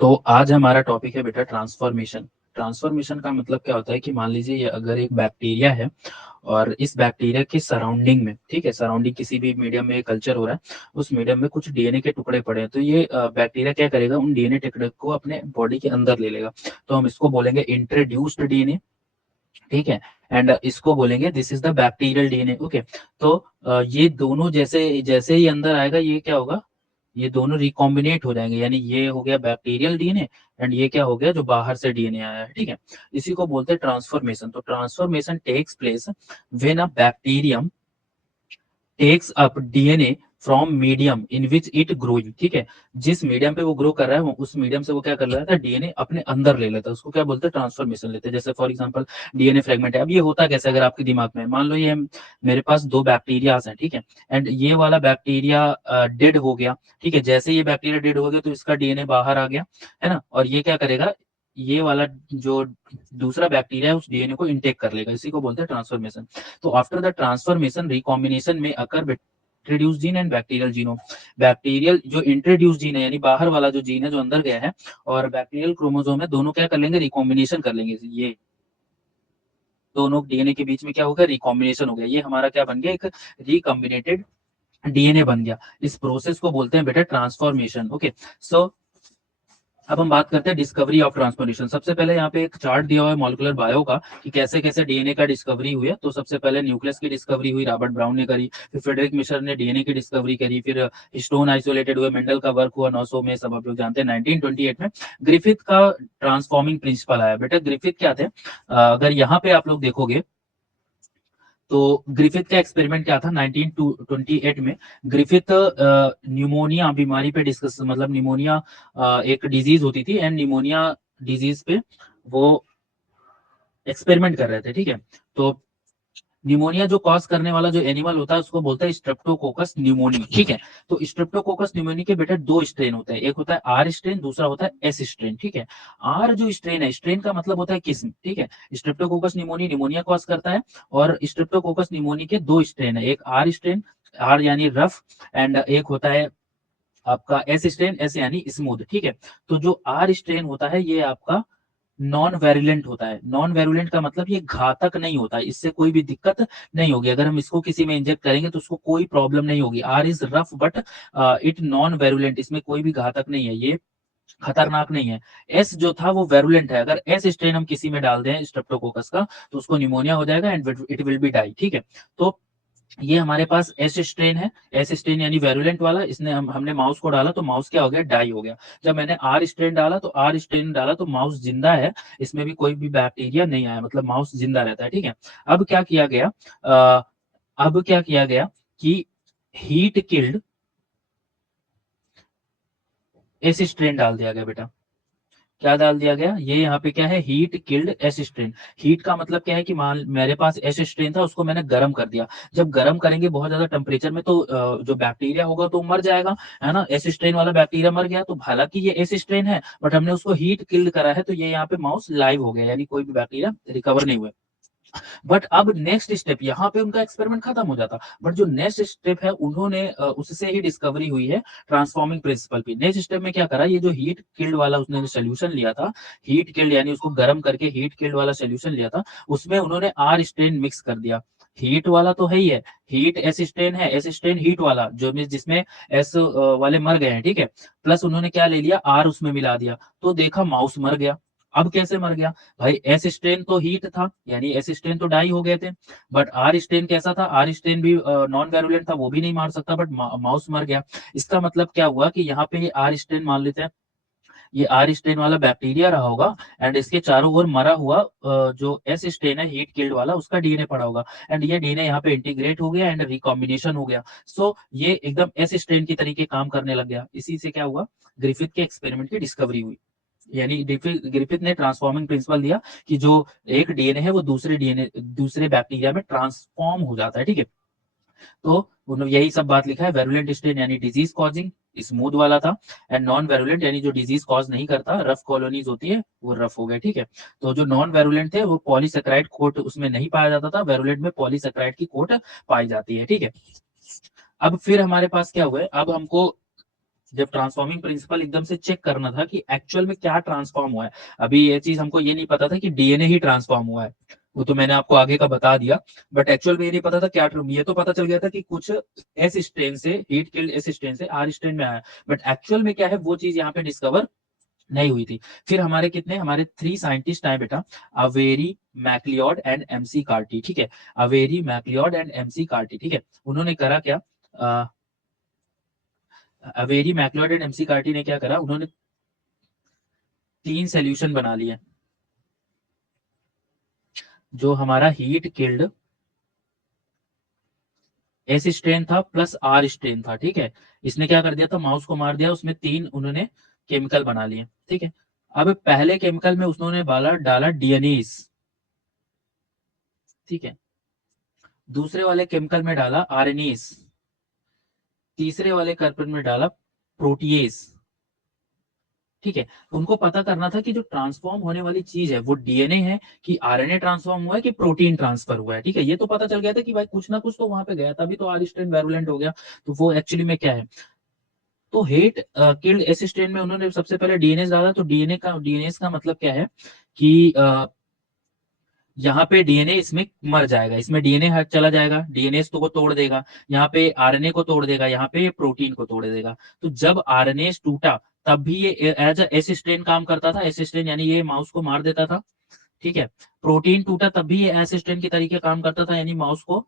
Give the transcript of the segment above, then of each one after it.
तो आज हमारा टॉपिक है बेटा ट्रांसफॉर्मेशन। ट्रांसफॉर्मेशन का मतलब क्या होता है कि मान लीजिए ये अगर एक बैक्टीरिया है और इस बैक्टीरिया के सराउंडिंग में, ठीक है, सराउंडिंग किसी भी मीडियम में कल्चर हो रहा है, उस मीडियम में कुछ डीएनए के टुकड़े पड़े हैं, तो ये बैक्टीरिया क्या करेगा, उन डीएनए टुकड़े को अपने बॉडी के अंदर ले लेगा। तो हम इसको बोलेंगे इंट्रोड्यूस्ड डीएनए, ठीक है। एंड इसको बोलेंगे this is the bacterial DNA. Okay. तो ये दोनों जैसे जैसे ही अंदर आएगा, ये क्या होगा, ये दोनों रिकॉम्बिनेट हो जाएंगे, यानी ये हो गया बैक्टीरियल डीएनए एंड ये क्या हो गया, जो बाहर से डीएनए आया है, ठीक है। इसी को बोलते हैं ट्रांसफॉर्मेशन। तो transformation takes place when a bacterium takes up DNA from medium in which it growing, ठीक है। जिस मीडियम पे वो ग्रो कर रहा है, उस मीडियम से वो क्या कर लेता है, डीएनए अपने अंदर ले लेता है, उसको क्या बोलते हैं, ट्रांसफॉर्मेशन लेते हैं। जैसे फॉर एग्जांपल डीएनए फ्रेगमेंट है। अब ये होता कैसे, अगर आपके दिमाग में मान लो ये मेरे पास दो बैक्टीरियाज हैं, ठीक है, एंड ये वाला बैक्टीरिया डेड हो गया, ठीक है। जैसे ये बैक्टीरिया डेड हो गया तो इसका डीएनए बाहर आ गया, है ना, और ये क्या करेगा, ये वाला जो दूसरा बैक्टीरिया है उस डीएनए को इनटेक कर लेगा, इसी को बोलते हैं ट्रांसफॉर्मेशन। तो आफ्टर द ट्रांसफॉर्मेशन रिकॉम्बिनेशन में occur introduce gene and bacterial genome. Bacterial जो इंट्रोड्यूस जीन है, यानी बाहर वाला जो जीन है जो अंदर गया है, और बैक्टीरियल क्रोमोसोम है, दोनों क्या कर लेंगे, रिकॉम्बिनेशन कर लेंगे। ये दोनों डीएनए के बीच में क्या होगा, रिकॉम्बिनेशन हो गया, ये हमारा क्या बन गया, एक रिकॉम्बिनेटेड डीएनए बन गया। इस प्रोसेस को बोलते हैं बेटा ट्रांसफॉर्मेशन। ओके। सो अब हम बात करते हैं डिस्कवरी ऑफ ट्रांसफॉर्मेशन। सबसे पहले यहाँ पे एक चार्ट दिया हुआ है मॉलिक्यूलर बायो का, कि कैसे कैसे डीएनए का डिस्कवरी हुई है। तो सबसे पहले न्यूक्लियस की डिस्कवरी हुई, रॉबर्ट ब्राउन ने करी। फिर फ्रेडरिक मिशर ने डीएनए की डिस्कवरी करी। फिर हिस्टोन आइसोलेटेड हुए, मेंडल का वर्क हुआ 900 में, सब आप लोग जानते हैं। 1928 में ग्रिफिथ का ट्रांसफॉर्मिंग प्रिंसिपल आया। बेटा ग्रिफिथ क्या थे, अगर यहाँ पे आप लोग देखोगे तो ग्रिफिथ का एक्सपेरिमेंट क्या था 1928 में। ग्रिफिथ न्यूमोनिया बीमारी पे डिस्कस, मतलब निमोनिया एक डिजीज होती थी, एंड निमोनिया डिजीज पे वो एक्सपेरिमेंट कर रहे थे, ठीक है। तो निमोनिया जो कॉज करने वाला जो एनिमल होता है उसको बोलता है स्ट्रेप्टोकोकस न्यूमोनी, ठीक है। तो स्ट्रेप्टोकोकस न्यूमोनी के बेटा दो स्ट्रेन होते हैं, एक होता है आर स्ट्रेन, दूसरा होता है एस स्ट्रेन, ठीक है। आर जो स्ट्रेन है, स्ट्रेन का मतलब होता है किस्म, ठीक है। स्ट्रेप्टोकोकस न्यूमोनी निमोनिया कॉज करता है, और स्ट्रेप्टोकोकस न्यूमोनी के दो स्ट्रेन है, एक आर स्ट्रेन, आर यानी रफ, एंड एक होता है आपका एस स्ट्रेन, एस यानी स्मूथ, ठीक है। तो जो आर स्ट्रेन होता है ये आपका नॉन वेरुलेंट होता है। नॉन वेरुलेंट का मतलब ये घातक नहीं होता है, इससे कोई भी दिक्कत नहीं होगी। अगर हम इसको किसी में इंजेक्ट करेंगे तो उसको कोई प्रॉब्लम नहीं होगी। R is rough but it non virulent, इसमें कोई भी घातक नहीं है, ये खतरनाक नहीं है। एस जो था वो वेरुलेंट है, अगर एस स्ट्रेन हम किसी में डाल दें स्ट्रेप्टोकोकस का तो उसको निमोनिया हो जाएगा and it will be die, ठीक है। तो ये हमारे पास एस स्ट्रेन है, एस स्ट्रेन यानी वेरुलेंट वाला, इसने हमने माउस को डाला तो माउस क्या हो गया, डाई हो गया। जब मैंने आर स्ट्रेन डाला तो आर स्ट्रेन डाला तो माउस जिंदा है, इसमें भी कोई भी बैक्टीरिया नहीं आया, मतलब माउस जिंदा रहता है, ठीक है। अब क्या किया गया, अ, अब क्या किया गया कि हीट किल्ड एस स्ट्रेन डाल दिया गया बेटा। क्या डाल दिया गया, ये यहाँ पे क्या है, heat killed S strain. Heat का मतलब क्या है कि मान मेरे पास एस स्ट्रेन था, उसको मैंने गर्म कर दिया। जब गर्म करेंगे बहुत ज्यादा टेम्परेचर में तो जो बैक्टीरिया होगा तो मर जाएगा, है ना। एस स्ट्रेन वाला बैक्टीरिया मर गया, तो हालांकि ये एस स्ट्रेन है बट हमने उसको हीट किल्ड करा है, तो ये यहाँ पे माउस लाइव हो गया, यानी कोई भी बैक्टीरिया रिकवर नहीं हुआ। बट अब नेक्स्ट स्टेप, यहाँ पे उनका एक्सपेरिमेंट खत्म हो जाता, बट जो नेक्स्ट स्टेप है उन्होंने उससे ही डिस्कवरी हुई है ट्रांसफॉर्मिंग प्रिंसिपल की। नेक्स्ट स्टेप में क्या करा, ये जो हीट किल्ड वाला उसने सोल्यूशन लिया था, हीट किल्ड यानी उसको गर्म करके हीट किल्ड वाला सोल्यूशन लिया था, उसमें उन्होंने आर स्ट्रेन मिक्स कर दिया। हीट वाला तो है ही है, हीट एस स्ट्रेन है, एस स्ट्रेन हीट वाला जो जिसमें एस वाले मर गए हैं, ठीक है। प्लस उन्होंने क्या ले लिया, आर उसमें मिला दिया, तो देखा माउस मर गया। अब कैसे मर गया भाई, एस स्ट्रेन तो हीट था, यानी एस स्ट्रेन तो डाई हो गए थे, बट आर स्ट्रेन कैसा था, आर स्ट्रेन भी नॉन वेरुलेंट था, वो भी नहीं मार सकता, बट माउस मर गया। इसका मतलब क्या हुआ कि यहाँ पे ये आर स्ट्रेन मान लेते हैं, ये आर स्ट्रेन वाला बैक्टीरिया रहा होगा, एंड इसके चारों ओर मरा हुआ जो एस स्ट्रेन है हीट किल्ड वाला, उसका डीएनए पड़ा होगा, एंड ये डीएनए यहाँ पे इंटीग्रेट हो गया एंड रिकॉम्बिनेशन हो गया। सो ये एकदम एस स्ट्रेन की तरीके काम करने लग गया। इसी से क्या हुआ, ग्रिफिथ के एक्सपेरिमेंट की डिस्कवरी हुई, यानी ग्रिफिथ ने ट्रांसफॉर्मिंग प्रिंसिपल दिया कि जो एक डीएनए है वो दूसरे डीएनए दूसरे बैक्टीरिया में ट्रांसफॉर्म हो जाता है, ठीक है। तो उन्होंने यही सब बात लिखा है, वेरुलेंट स्ट्रेन यानी डिजीज कॉजिंग, स्मूथ वाला था, एंड नॉन वेरुलेंट यानी जो डिजीज कॉज नहीं करता, रफ कॉलोनीज होती है वो रफ हो गए, ठीक है। तो जो नॉन वेरुलेंट थे वो पॉलीसेक्राइड कोट उसमें नहीं पाया जाता था, वेरुलेंट में पॉलीसेक्राइड की कोट पाई जाती है, ठीक है। अब फिर हमारे पास क्या हुआ है, अब हमको जब ट्रांसफॉर्मिंग प्रिंसिपल एकदम से चेक करना था कि एक्चुअल में क्या ट्रांसफॉर्म हुआ है। अभी ये चीज हमको ये नहीं पता था कि डीएनए ही ट्रांसफॉर्म हुआ है, वो तो मैंने आपको आगे का बता दिया। बट एक्चुअल में ये नहीं पता था क्या, ये तो पता चल गया था कि कुछ एस स्ट्रेन से, हीट किल्ड एस स्ट्रेन से आर स्ट्रेन में आया, बट एक्चुअल में क्या है वो चीज यहाँ पे डिस्कवर नहीं हुई थी। फिर हमारे कितने, हमारे 3 साइंटिस्ट आए बेटा, अवेरी, मैक्लियोड एंड एमसी कार्टी, ठीक है। अवेरी, मैक्लियोड एंड एमसी कार्टी, ठीक है। उन्होंने करा क्या, अवेरी, मैक्लियोड एंड एमसी कार्टी ने क्या करा, उन्होंने 3 सोल्यूशन बना लिए, जो हमारा हीट किल्ड एस स्ट्रेन था प्लस आर स्ट्रेन था, ठीक है। इसने क्या कर दिया था, माउस को मार दिया, उसमें 3 उन्होंने केमिकल बना लिए, ठीक है। अब पहले केमिकल में उन्होंने डाला डीएनएस, ठीक है। दूसरे वाले केमिकल में डाला आरएनएस, तीसरे वाले केमिकल में डाला प्रोटीएस, ठीक है। उनको पता करना था कि जो ट्रांसफॉर्म होने वाली चीज है वो डीएनए है कि आरएनए ट्रांसफॉर्म हुआ है कि प्रोटीन ट्रांसफर हुआ है, ठीक है। ये तो पता चल गया था कि भाई कुछ ना कुछ तो वहां पे गया, तभी तो आर स्ट्रेन वायरुलेंट हो गया। तो वो एक्चुअली में क्या है, तो हेट किल्ड एस स्ट्रेन में उन्होंने सबसे पहले डीएनए डाला। तो डीएनए का मतलब क्या है कि यहाँ पे डीएनए इसमें मर जाएगा, इसमें डीएनए हट चला जाएगा, डीएनए तो को तोड़ देगा, यहाँ पे आरएनए को तोड़ देगा, यहाँ पे प्रोटीन को तोड़ देगा। तो जब आरएनए टूटा तब भी ये एज एस स्ट्रेन काम करता था, एस स्ट्रेन यानी ये माउस को मार देता था, ठीक है। प्रोटीन टूटा तब भी ये एस स्ट्रेन के तरीके काम करता था, यानी माउस को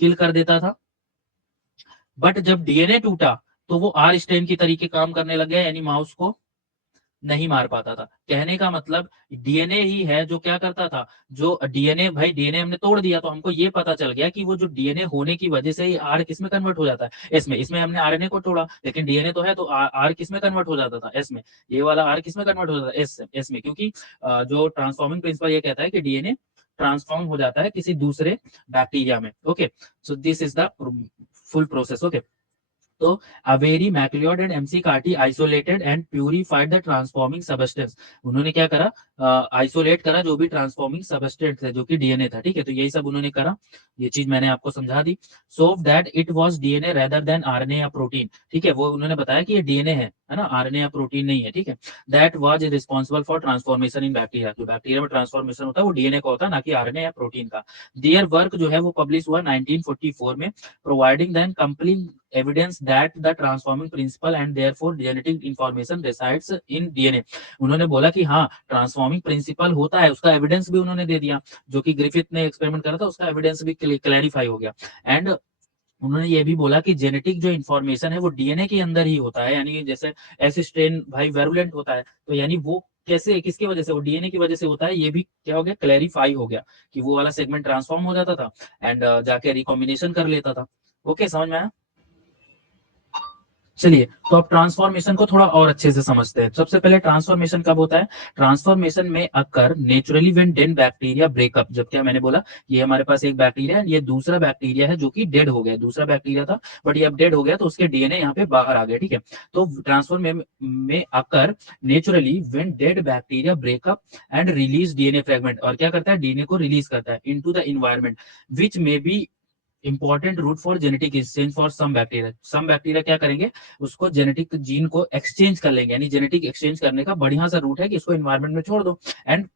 किल कर देता था। बट जब डीएनए टूटा तो वो आर स्ट्रेन की तरीके काम करने लग गया, यानी माउस को नहीं मार पाता था। कहने का मतलब डीएनए ही है जो क्या करता था, जो डीएनए, भाई डीएनए हमने तोड़ दिया तो हमको ये पता चल गया कि वो जो डीएनए होने की वजह से ही आर किस में कन्वर्ट हो जाता है, एस में। इसमें हमने आरएनए को तोड़ा लेकिन डीएनए तो है, तो आर किस में कन्वर्ट हो जाता था, एस में। ये वाला आर किस में कन्वर्ट हो जाता है, एस में, क्योंकि जो ट्रांसफॉर्मिंग प्रिंसिपल ये कहता है कि डीएनए ट्रांसफॉर्म हो जाता है किसी दूसरे बैक्टीरिया में। Okay, so this is the full process. Okay, तो Avery, MacLeod and McCarty isolated and purified the transforming substance. उन्होंने क्या करा, आइसोलेट करा जो भी ट्रांसफॉर्मिंग सबस्टेंस है जो कि डीएनए था, ठीक है। तो यही सब उन्होंने करा, ये चीज मैंने आपको समझा दी। So that it was DNA rather than RNA या प्रोटीन, ठीक है। वो उन्होंने बताया कि ये डीएनए है ना, आरएनए या प्रोटीन नहीं है, ठीक है। That was responsible for transformation in bacteria, तो बैक्टीरिया में ट्रांसफॉर्मेशन होता है वो डीएनए का होता है, ना कि आरएनए या प्रोटीन का। देयर वर्क जो है वो पब्लिश हुआ 1944 में, providing then complete evidence that the transforming principle and therefore genetic information resides in DNA। उन्होंने बोला कि हाँ ट्रांसफॉर्मिंग प्रिंसिपल होता है, उसका एविडेंस भी उन्होंने दे दिया, जो कि ग्रिफिथ ने एक्सपेरिमेंट करा था उसका एविडेंस भी क्लैरिफाई हो गया। एंड उन्होंने ये भी बोला कि जेनेटिक जो इन्फॉर्मेशन है वो डीएनए के अंदर ही होता है, यानी जैसे एस स्ट्रेन भाई वेरुलेंट होता है, तो यानी वो कैसे, किसकी वजह से, वो डीएनए की वजह से होता है, ये भी क्या हो गया, क्लैरिफाई हो गया कि वो वाला सेगमेंट ट्रांसफॉर्म हो जाता था एंड जाके रिकॉम्बिनेशन कर लेता था। ओके, समझ में आया। चलिए, तो अब ट्रांसफॉर्मेशन को थोड़ा और अच्छे से समझते हैं। सबसे पहले ट्रांसफॉर्मेशन कब होता है, ट्रांसफॉर्मेशन में occur naturally when dead bacteria break up. जब क्या मैंने बोला, ये हमारे पास एक बैक्टीरिया है, ये दूसरा बैक्टीरिया है जो कि डेड हो गया, दूसरा बैक्टीरिया था बट ये अब डेड हो गया तो उसके डीएनए यहाँ पे बाहर आ गए, ठीक है। तो ट्रांसफॉर्म में occur naturally when dead bacteria break up and release DNA fragment, और क्या करता है, डीएनए को रिलीज करता है into the environment which may be important route for genetic exchange for some bacteria. Some bacteria क्या करेंगे, उसको जेनेटिक जीन को एक्सचेंज कर लेंगे, यानी जेनेटिक एक्सचेंज करने का बढ़िया सा रूट है कि इसको एनवायरमेंट में छोड़ दो एंड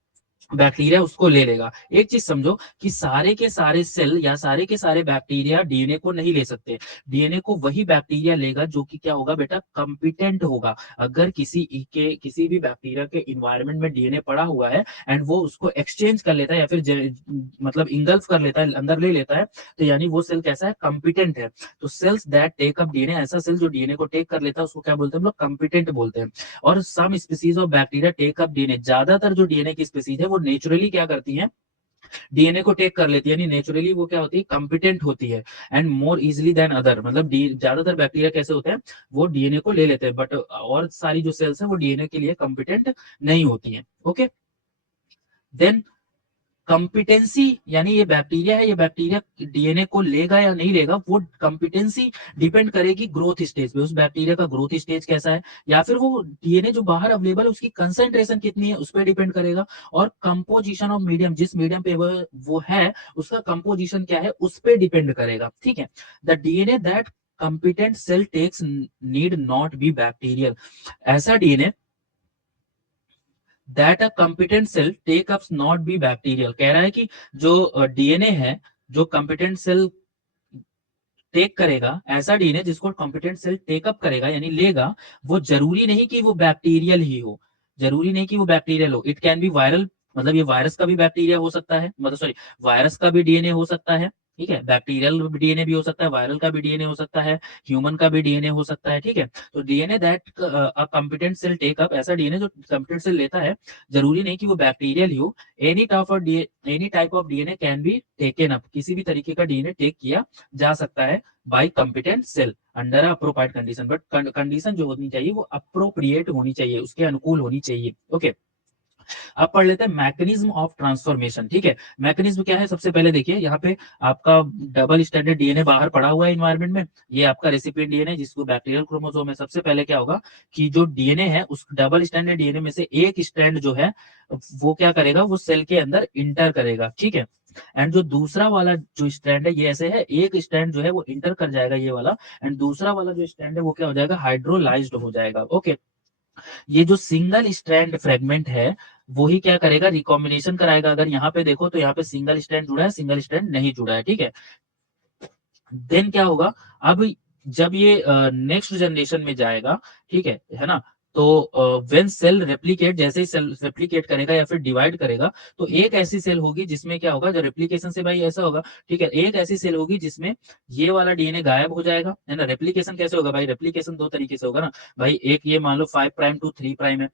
बैक्टीरिया उसको ले लेगा। एक चीज समझो कि सारे के सारे सेल या सारे के सारे बैक्टीरिया डीएनए को नहीं ले सकते, डीएनए को वही बैक्टीरिया लेगा जो कि क्या होगा बेटा, कॉम्पिटेंट होगा। अगर किसी भी बैक्टीरिया के इन्वायरमेंट में डीएनए पड़ा हुआ है एंड वो उसको एक्सचेंज कर लेता है या फिर मतलब इंगल्फ कर लेता है, अंदर ले लेता है, तो यानी वो सेल कैसा है, कॉम्पिटेंट है। तो cells that take up DNA, ऐसा सेल जो डीएनए को टेक कर लेता है उसको क्या बोलते हैं हम लोग, कॉम्पिटेंट बोलते हैं। और some species of bacteria take up DNA, ज्यादातर जो डीएनए की स्पीसीज है वो नेचुरली क्या करती हैं, डीएनए को टेक कर लेती है, यानी नेचुरली वो क्या होती है, कॉम्पिटेंट होती है and more easily than other. मतलब ज्यादातर बैक्टीरिया कैसे होते हैं, वो डीएनए को ले लेते हैं, बट और सारी जो सेल्स है वो डीएनए के लिए कॉम्पिटेंट नहीं होती है। ओके, देन कंपिटेंसी, यानी ये बैक्टीरिया है, ये बैक्टीरिया डीएनए को लेगा या नहीं लेगा, वो कंपिटेंसी डिपेंड करेगी ग्रोथ स्टेज पे, उस बैक्टीरिया का ग्रोथ स्टेज कैसा है, या फिर वो डीएनए जो बाहर अवेलेबल है उसकी कंसेंट्रेशन कितनी है उस पर डिपेंड करेगा, और कंपोजिशन ऑफ मीडियम, जिस मीडियम पे वो है उसका कंपोजिशन क्या है उस पर डिपेंड करेगा, ठीक है। The DNA that competent cell takes need not be bacterial. ऐसा DNA that a competent cell take ups not be bacterial. कह रहा है कि जो डीएनए है, जो competent cell टेक करेगा, ऐसा डीएनए जिसको कॉम्पिटेंट सेल टेकअप करेगा यानी लेगा, वो जरूरी नहीं कि वो बैक्टीरियल ही हो, जरूरी नहीं कि वो बैक्टीरियल हो, इट कैन बी वायरल, मतलब ये वायरस का भी बैक्टीरिया हो सकता है, मतलब सॉरी वायरस का भी डीएनए हो सकता है, ठीक है, बैक्टीरियल डीएनए भी हो सकता है, वायरल का भी डीएनए हो सकता है, ह्यूमन का भी डीएनए हो सकता है, ठीक है। तो DNA that a competent cell take up, ऐसा डीएनए जो कॉम्पिटेंट सेल लेता है, जरूरी नहीं कि वो बैक्टीरियल ही हो, any type of DNA can be taken up, किसी भी तरीके का डीएनए टेक किया जा सकता है by competent cell under appropriate condition, but condition जो होनी चाहिए वो अप्रोप्रिएट होनी चाहिए, उसके अनुकूल होनी चाहिए। ओके, अब पढ़ लेते हैं मैकेनिज्म ऑफ ट्रांसफॉर्मेशन। ठीक है, मैकेनिज्म क्या है, सबसे पहले देखिए यहाँ पे आपका डबल स्टैंडर्ड डीएनए बाहर पड़ा हुआ है इन्वायरमेंट में, ये आपका रेसिपिएंट डीएनए जिसको बैक्टीरियल क्रोमोसोम है। सबसे पहले क्या होगा कि जो डीएनए है उस डबल स्टैंडर्ड डीएनए में से एक स्ट्रैंड जो है वो क्या करेगा, वो सेल के अंदर इंटर करेगा, ठीक है। एंड जो दूसरा वाला जो स्ट्रैंड है, ये ऐसे है, एक स्ट्रैंड जो है वो इंटर कर जाएगा ये वाला, एंड दूसरा वाला जो स्ट्रैंड है वो क्या हो जाएगा, हाइड्रोलाइज्ड हो जाएगा। ओके, ये जो सिंगल स्ट्रैंड फ्रेगमेंट है वही क्या करेगा, रिकॉम्बिनेशन कराएगा। अगर यहाँ पे देखो तो यहाँ पे सिंगल स्ट्रैंड जुड़ा है, सिंगल स्ट्रैंड नहीं जुड़ा है, ठीक है। देन क्या होगा, अब जब ये नेक्स्ट जनरेशन में जाएगा, ठीक है ना, तो व्हेन सेल रेप्लिकेट, जैसे ही सेल रेप्लिकेट करेगा या फिर डिवाइड करेगा, तो एक ऐसी सेल होगी जिसमें क्या होगा, जो रेप्लिकेशन से भाई ऐसा होगा, ठीक है, एक ऐसी सेल होगी जिसमें ये वाला डीएनए गायब हो जाएगा, है ना। रेप्लिकेशन कैसे होगा भाई, रेप्लिकेशन दो तरीके से होगा ना भाई, एक ये मान लो 5 प्राइम टू 3 प्राइम है,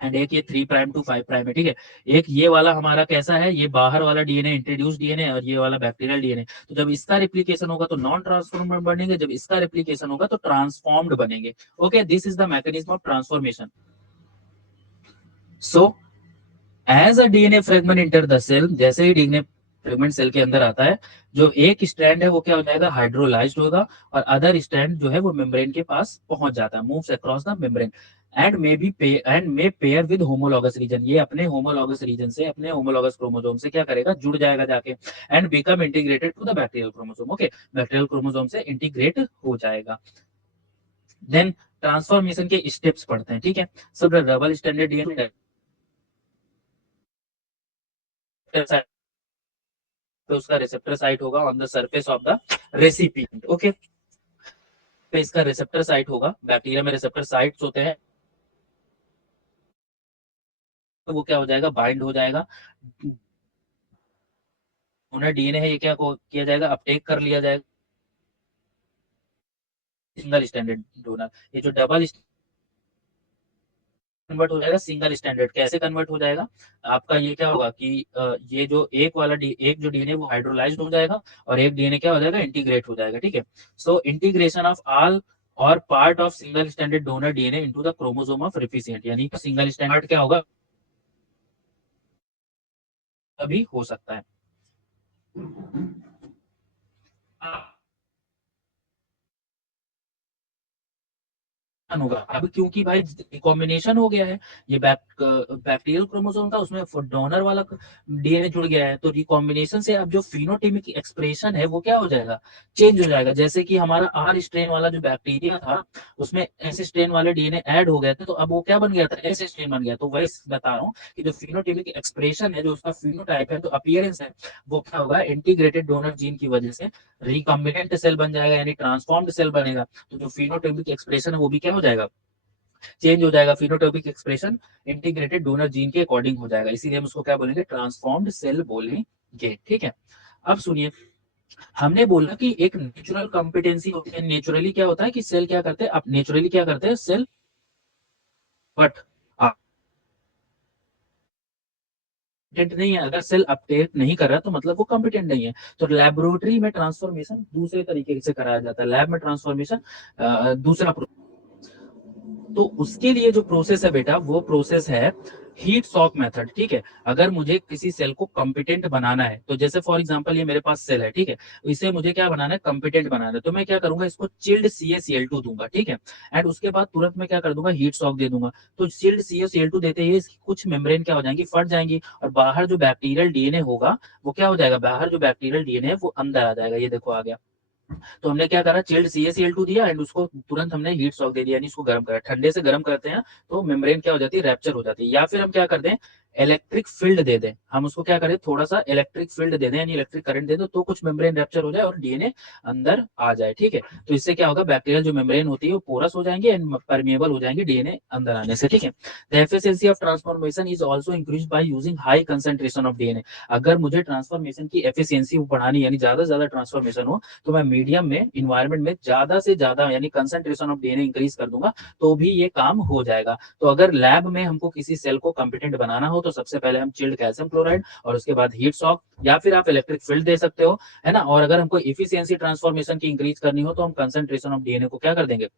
एंड एक ये 3 प्राइम टू 5 प्राइम है, ठीक है। एक ये वाला हमारा कैसा है, ये बाहर वाला डीएनए इंट्रोड्यूस डीएनए, और ये वाला बैक्टीरियल डीएनए। तो जब इसका रिप्लिकेशन होगा तो नॉन ट्रांसफॉर्मर बनेंगे, जब इसका रिप्लिकेशन होगा तो ट्रांसफॉर्म्ड बनेंगे। Okay, this is the mechanism of transformation. So as a DNA fragment enter the cell, जैसे ही डीएनए फ्रेगमेंट सेल के अंदर आता है, जो एक स्ट्रैंड है वो क्या हो जाएगा, हाइड्रोलाइज्ड होगा, और अदर स्ट्रैंड जो है वो मेम्ब्रेन के पास पहुंच जाता है, moves across the membrane, and may pair with homologous region, ये अपने होमोलॉगस रीजन से, अपने होमोलॉगस क्रोमोसोम से क्या करेगा, जुड़ जाएगा जाके, and become integrated to the bacterial chromosome. Okay, bacterial chromosome से इंटीग्रेट हो जाएगा। देन ट्रांसफॉर्मेशन के स्टेप्स पढ़ते हैं, ठीक है। सब डबल स्टैंडर्ड डीएनए पे उसका रिसेप्टर साइट होगा on the surface of the recipient. Okay, पे इसका रिसेप्टर साइट होगा, बैक्टीरिया में रिसेप्टर साइट्स होते हैं, तो वो क्या हो जाएगा, बाइंड हो जाएगा, उन्हें डीएनए है ये क्या किया जाएगा, अपटेक कर लिया जाएगा, सिंगल स्टैंडर्ड डोनर। ये जो डबल कन्वर्ट हो जाएगा सिंगल स्टैंडर्ड, कैसे कन्वर्ट हो जाएगा, आपका ये क्या होगा कि ये जो एक वाला एक जो डीएनए वो हाइड्रोलाइज्ड हो जाएगा, और एक डीएनए क्या हो जाएगा, इंटीग्रेट हो जाएगा, ठीक है। सो इंटीग्रेशन ऑफ ऑल और part of single standard donor DNA into the chromosome of recipient, यानी सिंगल स्टैंडर्ड क्या होगा, अभी हो सकता है। होगा अब, क्योंकि भाई कॉम्बिनेशन हो गया है, ये बैक्टीरियल क्रोमोसोम था, उसमें डोनर वाला डीएनए जुड़ गया है, तो रिकॉम्बिनेशन से अब जो फिनोटाइपिक एक्सप्रेशन है वो क्या हो जाएगा, चेंज हो जाएगा। जैसे कि हमारा आर स्ट्रेन वाला जो बैक्टीरिया था उसमें एस स्ट्रेन वाले डीएनए ऐड हो गए थे, तो अब वो क्या बन गया था, एस स्ट्रेन बन गया। तो वही बता रहा हूँ कि जो फिनोटाइपिक एक्सप्रेशन है, जो उसका फिनोटाइप है, तो अपीयरेंस है, वो क्या होगा, इंटीग्रेटेड डोनर जीन की वजह से रिकॉम्बिनेंट सेल बन जाएगा, यानी ट्रांसफॉर्म्ड सेल बनेगा। तो जो फिनोटाइपिक एक्सप्रेशन है वो भी क्या हो जाएगा, चेंज हो जाएगा। Phenotypic expression integrated donor gene के अकॉर्डिंग हो जाएगा, इसीलिए हम उसको क्या बोलेंगे, ट्रांसफॉर्म्ड सेल बोलेंगे, ठीक है। अब सुनिए, हमने बोला कि एक नेचुरल कॉम्पिटेंसी होती है, नेचुरली क्या होता है कि सेल क्या करते हैं, अब नेचुरली क्या करते हैं सेल, बट नहीं है, अगर सेल अपडेट नहीं कर रहा तो मतलब वो कॉम्पिटेंट नहीं है। तो लेबोरेटरी में ट्रांसफॉर्मेशन दूसरे तरीके से कराया जाता है, लैब में ट्रांसफॉर्मेशन दूसरा। तो उसके लिए जो प्रोसेस है बेटा, वो प्रोसेस है हीट सॉक मेथड, ठीक है। अगर मुझे किसी सेल को कॉम्पिटेंट बनाना है, तो जैसे फॉर एग्जांपल ये मेरे पास सेल है, ठीक है, इसे मुझे क्या बनाना है, कॉम्पिटेंट बनाना है, तो मैं क्या करूंगा, इसको चिल्ड CaCl2 दूंगा, ठीक है। एंड उसके बाद तुरंत मैं क्या कर दूंगा, हीट सॉक दे दूंगा। तो चिल्ड CaCl2 देते ही इसकी कुछ मेम्ब्रेन क्या हो जाएंगी, फट जाएंगी, और बाहर जो बैक्टीरियल डीएनए होगा वो क्या हो जाएगा, बाहर जो बैक्टीरियल डीएनए है वो अंदर आ जाएगा, ये देखो आ गया, तो हमने क्या करा, चिल्ड CaCl2 दिया एंड उसको तुरंत हमने हीट शॉक दे दिया, यानी इसको गर्म करा। ठंडे से गर्म करते हैं तो मेम्ब्रेन क्या हो जाती है, रैप्चर हो जाती है। या फिर हम क्या कर दें, इलेक्ट्रिक फील्ड दे दें, हम उसको क्या करें, थोड़ा सा इलेक्ट्रिक फील्ड दे दें, यानी इलेक्ट्रिक करंट दे दो, तो कुछ मेम्ब्रेन रैप्चर हो जाए और डीएनए अंदर आ जाए। ठीक है, तो इससे क्या होगा, बैक्टीरियल जो मेम्ब्रेन होती है वो पोरस हो जाएंगे एंड परमिएबल हो जाएंगे डीएनए अंदर आने से। ठीक है, the efficiency of transformation is also increased by using high concentration of DNA. अगर मुझे ट्रांसफॉर्मेशन की एफिशिएंसी बढ़ानी, यानी ज्यादा से ज्यादा ट्रांसफॉर्मेशन हो, तो मैं मीडियम में, इन्वायरमेंट में ज्यादा से ज्यादा यानी कंसंट्रेशन ऑफ डीएनए इंक्रीज कर दूंगा, तो भी ये काम हो जाएगा। तो अगर लैब में हमको किसी सेल को कंपिटेंट बनाना हो, तो सबसे पहले हम चिल्ड कैल्शियम क्लोराइड और उसके बाद हीट शॉक, या फिर आप इलेक्ट्रिक फील्ड दे सकते हो, है ना। और अगर हमको इफिशियंसी ट्रांसफॉर्मेशन की इंक्रीज करनी हो, तो हम कंसंट्रेशन ऑफ डीएनए को क्या कर देंगे,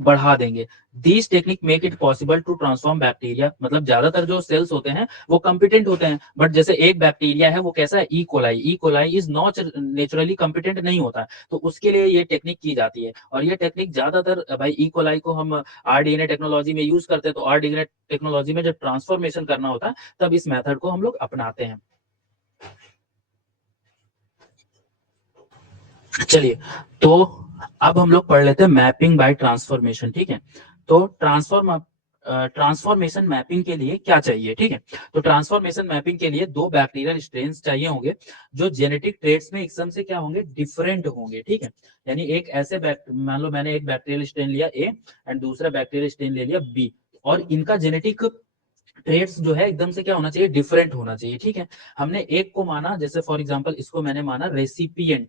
बढ़ा देंगे। These technique make it possible to transform bacteria, मतलब ज्यादातर जो सेल्स होते हैं वो कंपिटेंट होते हैं, बट जैसे एक बैक्टीरिया है वो कैसा है, E coli is not naturally competent नहीं होता है, तो उसके लिए ये टेक्निक की जाती है। और ये टेक्निक ज्यादातर भाई ई कोलाई को हम आरडीएनए टेक्नोलॉजी में यूज करते हैं, तो आरडीएनए टेक्नोलॉजी में जब ट्रांसफॉर्मेशन करना होता है तब इस मेथड को हम लोग अपनाते हैं। चलिए, तो अब हम लोग पढ़ लेते हैं मैपिंग बाय ट्रांसफॉर्मेशन। ठीक है, तो ट्रांसफॉर्मेशन मैपिंग के लिए क्या चाहिए, ठीक है। तो ट्रांसफॉर्मेशन मैपिंग के लिए दो बैक्टीरियल स्ट्रेन्स चाहिए होंगे जो जेनेटिक ट्रेट्स में एकदम से क्या होंगे, डिफरेंट होंगे। ठीक है, यानी एक ऐसे मान लो मैंने एक बैक्टीरियल स्ट्रेन लिया ए एंड दूसरा बैक्टीरियल स्ट्रेन ले लिया बी, और इनका जेनेटिक ट्रेड्स जो है एकदम से क्या होना चाहिए, डिफरेंट होना चाहिए। ठीक है, हमने एक को माना, जैसे फॉर एग्जांपल इसको मैंने माना रेसिपिएंट,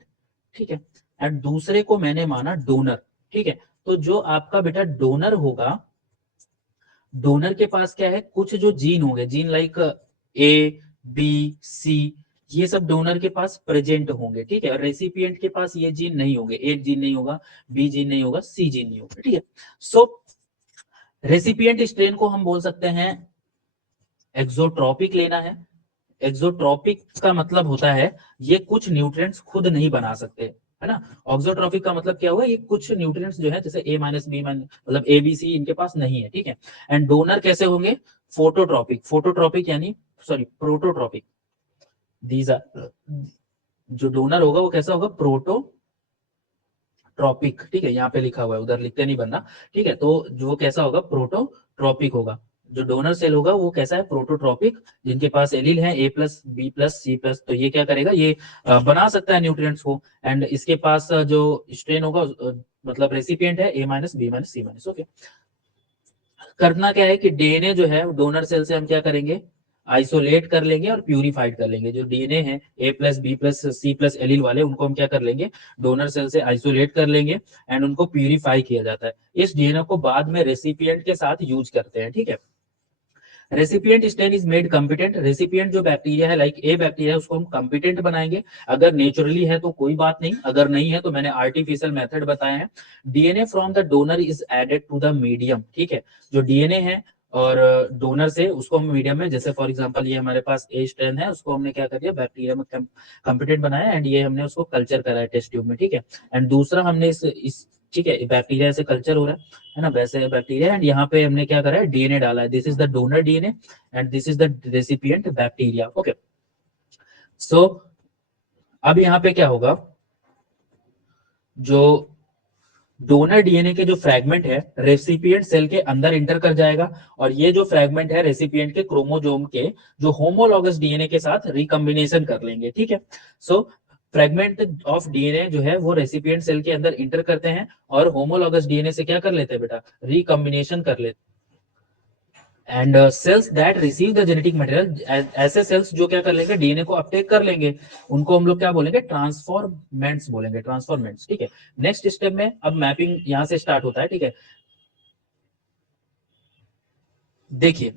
ठीक है, एंड दूसरे को मैंने माना डोनर। ठीक है, तो जो आपका बेटा डोनर होगा, डोनर के पास क्या है, कुछ जो जीन होंगे, gene like A B C, ये सब डोनर के पास प्रेजेंट होंगे। ठीक है, रेसिपिएंट के पास ये जीन नहीं होंगे, ए जीन नहीं होगा, बी जीन नहीं होगा, सी जीन नहीं होगा। ठीक है, सो रेसिपिएंट स्ट्रेन को हम बोल सकते हैं एक्सोट्रॉपिक लेना है। एक्सोट्रॉपिक का मतलब होता है ये कुछ न्यूट्रिएंट्स खुद नहीं बना सकते, है ना। ऑक्सोट्रॉपिक का मतलब क्या हुआ, ये कुछ न्यूट्रिएंट्स जो है जैसे A-B मतलब ABC इनके पास नहीं है। ठीक है, एंड डोनर कैसे होंगे, फोटोट्रॉपिक, फोटोट्रॉपिक यानी सॉरी प्रोटोट्रॉपिक। दीज आर, जो डोनर होगा वो कैसा होगा, प्रोटोट्रॉपिक। ठीक है, यहाँ पे लिखा हुआ है, उधर लिखते नहीं बनना। ठीक है, तो जो कैसा होगा, प्रोटोट्रॉपिक होगा। जो डोनर सेल होगा वो कैसा है, प्रोटोट्रॉपिक, जिनके पास एलील है A+B+C+, तो ये क्या करेगा, ये बना सकता है न्यूट्रिएंट्स को। एंड इसके पास जो स्ट्रेन होगा मतलब रेसिपिएंट है A-B-C-। ओके, करना क्या है कि डीएनए जो है डोनर सेल से हम क्या करेंगे, आइसोलेट कर लेंगे और प्यूरिफाइड कर लेंगे। जो डीएनए है A+B+C+ एलील वाले, उनको हम क्या कर लेंगे, डोनर सेल से आइसोलेट कर लेंगे एंड उनको प्यूरिफाई किया जाता है। इस डीएनए को बाद में रेसिपिएंट के साथ यूज करते हैं। ठीक है, recipient stain is made competent, recipient जो बैक्टीरिया है लाइक ए बैक्टीरिया है उसको हम कॉम्पिटेंट बनाएंगे। अगर नेचुरली है तो कोई बात नहीं, अगर नहीं है तो मैंने आर्टिफिशियल मेथड बताए हैं। DNA from the donor is added to the medium. ठीक है, जो डीएनए है और डोनर से उसको हम मीडियम में, जैसे फॉर एग्जांपल ये हमारे पास ए स्ट्रेन है, उसको हमने क्या कर दिया, बैक्टीरिया में कॉम्पिटेंट बनाया एंड ये हमने उसको कल्चर करा है टेस्ट ट्यूब में। ठीक है, एंड दूसरा हमने इस ठीक है, बैक्टीरिया से कल्चर हो रहा है ना, वैसे बैक्टीरिया, एंड यहाँ पे हमने क्या करा है, डीएनए डाला है। This is the donor DNA and this is the recipient bacteria. Okay, so अब यहाँ पे क्या होगा, जो डोनर डीएनए के जो फ्रैगमेंट है रेसिपिएंट सेल के अंदर इंटर कर जाएगा, और ये जो फ्रैगमेंट है रेसिपिएंट के क्रोमोसोम के जो होमोलॉगस डीएनए के साथ रिकॉम्बिनेशन कर लेंगे। ठीक है, सो फ्रैगमेंट ऑफ डीएनए जो है वो रेसिपिएंट सेल के अंदर इंटर करते हैं और होमोलॉगस डीएनए से क्या कर लेते हैं बेटा, रिकॉम्बिनेशन कर लेते हैं। And cells that receive the genetic material, ऐसे सेल्स जो क्या कर लेंगे, डीएनए को अपटेक कर लेंगे, उनको हम लोग क्या बोलेंगे, ट्रांसफॉर्मेंट्स बोलेंगे, ट्रांसफॉर्मेंट्स। ठीक है, नेक्स्ट स्टेप में अब मैपिंग यहां से स्टार्ट होता है। ठीक है, देखिए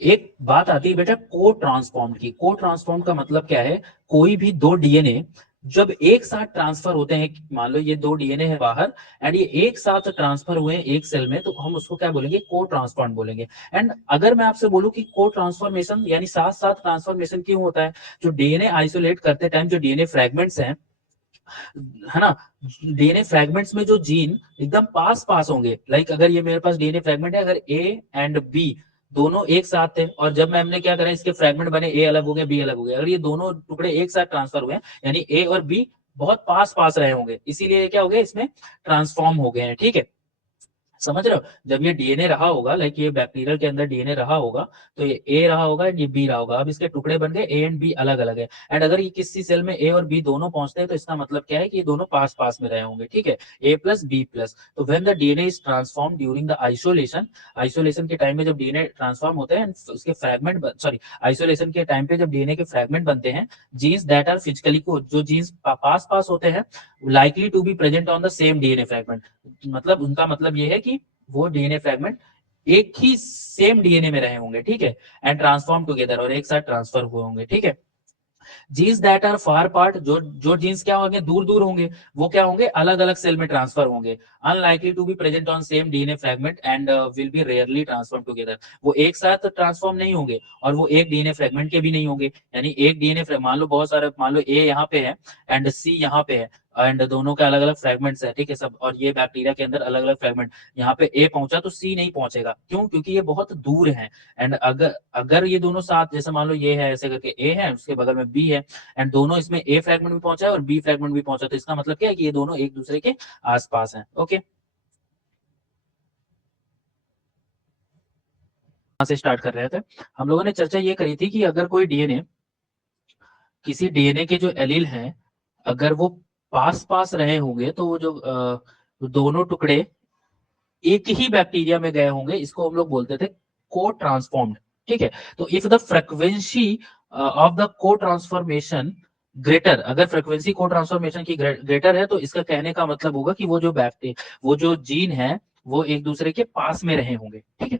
एक बात आती है बेटा को ट्रांसफॉर्म की। को ट्रांसफॉर्म का मतलब क्या है, कोई भी दो डीएनए जब एक साथ ट्रांसफर होते हैं, मान लो ये दो डीएनए है बाहर एंड ये एक साथ ट्रांसफर हुए हैं एक सेल में, तो हम उसको क्या बोलेंगे, को ट्रांसफॉर्म बोलेंगे। एंड अगर मैं आपसे बोलूं कि को ट्रांसफॉर्मेशन यानी साथ साथ ट्रांसफॉर्मेशन क्यों होता है, जो डीएनए आइसोलेट करते टाइम जो डीएनए फ्रैगमेंट्स हैं, है ना, डीएनए फ्रैगमेंट्स में जो जीन एकदम पास पास होंगे, लाइक अगर ये मेरे पास डीएनए फ्रैगमेंट है, अगर ए एंड बी दोनों एक साथ थे और जब मैं हमने क्या करा, इसके फ्रैगमेंट बने, ए अलग हो गया बी अलग हो गया, अगर ये दोनों टुकड़े एक साथ ट्रांसफर हुए यानी ए और बी बहुत पास पास रहे होंगे, इसीलिए क्या हो गया, इसमें ट्रांसफॉर्म हो गए हैं। ठीक है, समझ रहे हो? जब ये डीएनए रहा होगा, लाइक ये बैक्टीरियल के अंदर डीएनए रहा होगा, तो ये ए रहा होगा एंड ये बी रहा होगा। अब इसके टुकड़े बन गए, ए एंड बी अलग अलग है। एंड अगर ये किसी सेल में ए और बी दोनों पहुंचते हैं, तो इसका मतलब क्या है कि ये दोनों पास पास में रहे होंगे। ठीक है, ए प्लस बी प्लस। तो when the DNA is transform during the isolation, isolation के टाइम में जब डीएनए ट्रांसफॉर्म होते हैं, उसके फ्रैगमेंट, सॉरी, आइसोलेशन के टाइम पे जब डीएनए के फ्रैगमेंट बनते हैं, जीन्स दैट आर फिजिकली को, जो जीन्स पास पास होते हैं, likely to be present on the same DNA fragment. मतलब उनका मतलब ये है कि वो डीएनए फ्रैगमेंट एक ही सेम डीएनए में रहे होंगे। ठीक है, एंड ट्रांसफॉर्म टुगेदर, और एक साथ ट्रांसफर हुए होंगे। ठीक है, genes that are far part, जो जो जीन्स क्या होंगे, दूर दूर होंगे, वो क्या होंगे, अलग अलग सेल में ट्रांसफर होंगे। Unlikely to be present on same DNA fragment and will be rarely transform together. वो एक साथ ट्रांसफॉर्म नहीं होंगे और वो एक डीएनए फ्रैगमेंट के भी नहीं होंगे। यानी एक डीएनए, मान लो बहुत सारे, मान लो ए यहाँ पे है एंड सी यहाँ पे है, एंड दोनों के अलग अलग फ्रैगमेंट्स है। ठीक है, सब, और ये बैक्टीरिया के अंदर अलग अलग फ्रैगमेंट, यहाँ पे ए पहुंचा तो सी नहीं पहुंचेगा। क्यों? क्योंकि ये बहुत दूर है। एंड अगर अगर ये दोनों साथ, जैसे मान लो ये है, ऐसे करके ए है, उसके बगल में बी है, एंड दोनों इसमें ए फ्रैगमेंट भी पहुंचा है और बी फ्रैगमेंट भी पहुंचा, तो इसका मतलब क्या है कि ये दोनों एक दूसरे के आसपास हैं। ओके, से स्टार्ट कर रहे थे। हम लोगों ने चर्चा ये करी थी कि अगर कोई डीएनए, किसी डीएनए के जो एलील हैं, अगर वो पास पास रहे होंगे, तो वो जो दोनों टुकड़े एक ही बैक्टीरिया में गए होंगे, इसको हम लोग बोलते थे को ट्रांसफॉर्म्ड। ठीक है, तो if the frequency of the को ट्रांसफॉर्मेशन ग्रेटर, अगर फ्रीक्वेंसी को ट्रांसफॉर्मेशन की ग्रेटर है, तो इसका कहने का मतलब होगा कि वो जो बैक्टीरिया, वो जो जीन है, वो एक दूसरे के पास में रहे होंगे। ठीक है,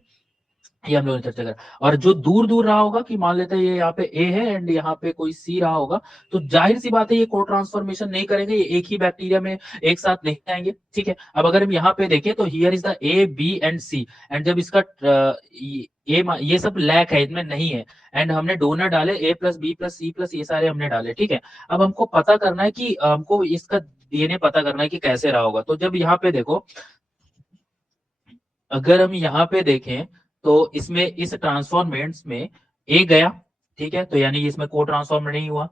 ये हम लोगों ने चर्चा करा। और जो दूर दूर रहा होगा, कि मान लेते हैं ये यहाँ पे ए है एंड यहाँ पे कोई सी रहा होगा, तो जाहिर सी बात है ये को ट्रांसफॉर्मेशन नहीं करेंगे, ये एक ही बैक्टीरिया में एक साथ नहीं आएंगे। ठीक है, अब अगर हम यहाँ पे देखें, तो here is the A B and C, and जब इसका ये सब लैक है, इनमें नहीं है, एंड हमने डोनर डाले A plus B plus C plus, ये सारे हमने डाले। ठीक है, अब हमको पता करना है कि हमको इसका डीएनए पता करना है कि कैसे रहा होगा। तो जब यहाँ पे देखो, अगर हम यहाँ पे देखें, तो इसमें इस ट्रांसफॉर्मेंट्स में ए गया, ठीक है, तो यानी इसमें को ट्रांसफॉर्म नहीं हुआ,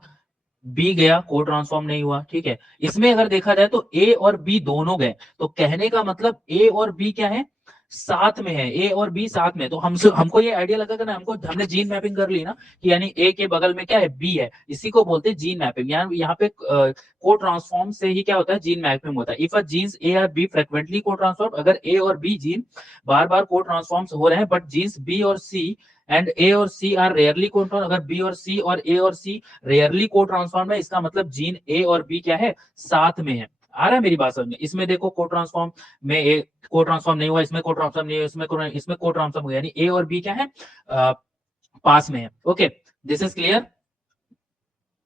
बी गया, को ट्रांसफॉर्म नहीं हुआ। ठीक है, इसमें अगर देखा जाए तो ए और बी दोनों गए, तो कहने का मतलब ए और बी क्या है, साथ में है, ए और बी साथ में। तो हमको ये आइडिया लगा कि ना, हमको हमने जीन मैपिंग कर ली ना, कि यानी ए के बगल में क्या है, बी है, इसी को बोलते हैं जीन मैपिंग। यहाँ पे को ट्रांसफॉर्म से ही क्या होता है, जीन मैपिंग होता है। इफ अ जीन्स ए और बी फ्रिक्वेंटली को ट्रांसफॉर्म, अगर ए और बी जीन बार बार को ट्रांसफॉर्म हो रहे हैं, बट जीन्स बी और सी एंड ए और सी आर रेयरली को, अगर बी और सी और ए और सी रेयरली को ट्रांसफॉर्म है, इसका मतलब जीन ए और बी क्या है, साथ में है। आ रहा है मेरी बात समझ में? इसमें देखो को ट्रांसफॉर्म में ए को ट्रांसफॉर्म नहीं हुआ, इसमें को ट्रांसफॉर्म नहीं हुआ, इसमें को ट्रांसफॉर्म हुआ, यानी ए और बी क्या है, पास में है। Okay, this is clear.